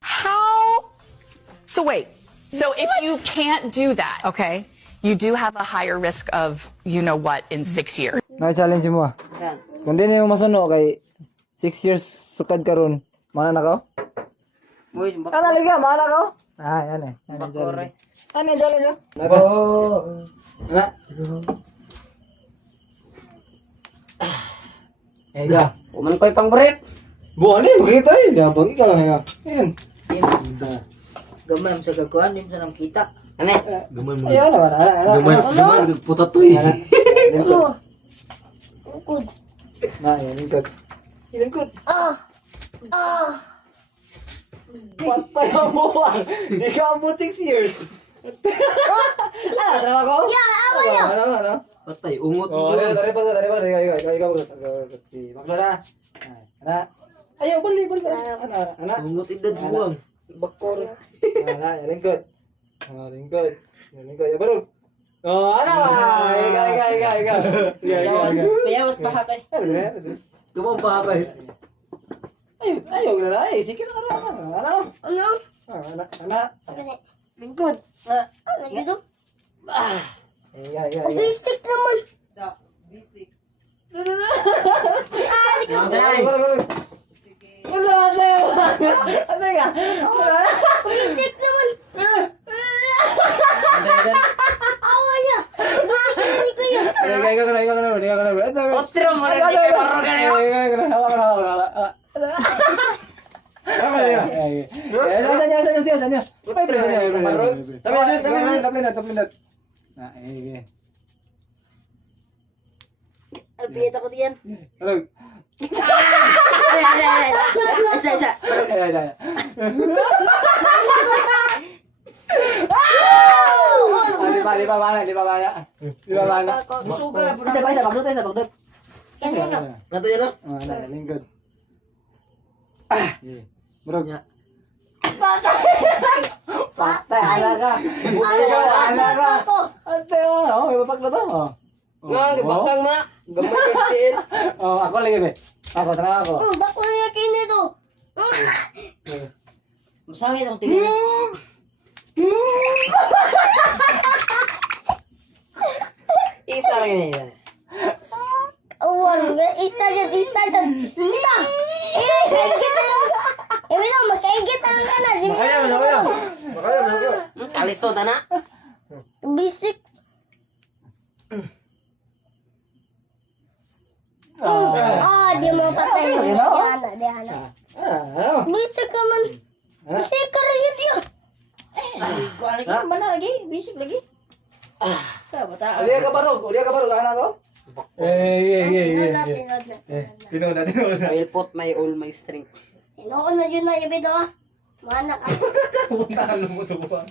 How? So wait. So if you can't do that, Okay. you do have a higher risk of you know what in 6 years. Na-challenge mo. Kung di niyo masuno kay 6 years sukad karon, mana na ka? Boy, Ano liga, mana ka? Ah, yan eh. bakore. Ano yung challenge mo? Nako. Ana. Eh, ga. Uman ko'y pang-break. Buwan eh, makita eh. Gabang ka lang nga. Ayan. Gamay mo sa gagawin, hindi mo sa nakita. Ano? Ayan naman. Gamay. Puta to eh. Na, yan. Lingkod. Lingkod. Patay ang buwan. Di ka abuting 6 years. Ano, trabaho ko? Ano? Patay, ungot Oh, mo. dari pa. Ikaw. Bakla na. Ana. Ayaw, bali. Ana. Ungot edad buwang. Bakor. Ana, lingkod. Lingkod. Ya, baru. Oh, ana. Ikaw. Kaya mas pahakay. Tumang pa kay. Ayaw na. Sige na ka. Ana. Lingkod. Iya. Basic naman. Wala sa'yo. Ano ka? Basic naman. Awa niya. Basic naman ko yun. Otro mo rin, di kayo marogan yun. Alpiyeta ko diyan. Isa. Di ba mana? Busog ka. Isa, bagdot. Kanino? Nato yan Lingkod. Bro. Patay, alaga. Ako. Ante, may mapagla to. Nga, bakang na. Gamay kay tiil. Oh, ako lagi be. Ako, tara ako. Bako na yung kinito. Masangit ang tingin. Isa lang yun. Awan, isa dyan. Isa! Ikaigit na lang. Ibi na, makaigit na lang ka na. Kaliso na na. Basic. Di mo patay. Di hana. Basic naman. Basic ka rin yun. Kuha lagi, mana lagi? Basic lagi. Sa bata. Uliya ka barog, ana ko. Tinod na. Tinoda. I'll put my all my strength. Noon na yun na yung bito. Mana ka. Ano mo to buwan?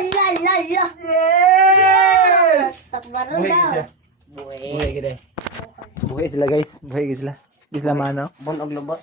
La. Yes! Takbaron daw. Buhay. Buhay sila guys. Buhay sila. Di sila mano. Bon og lubot.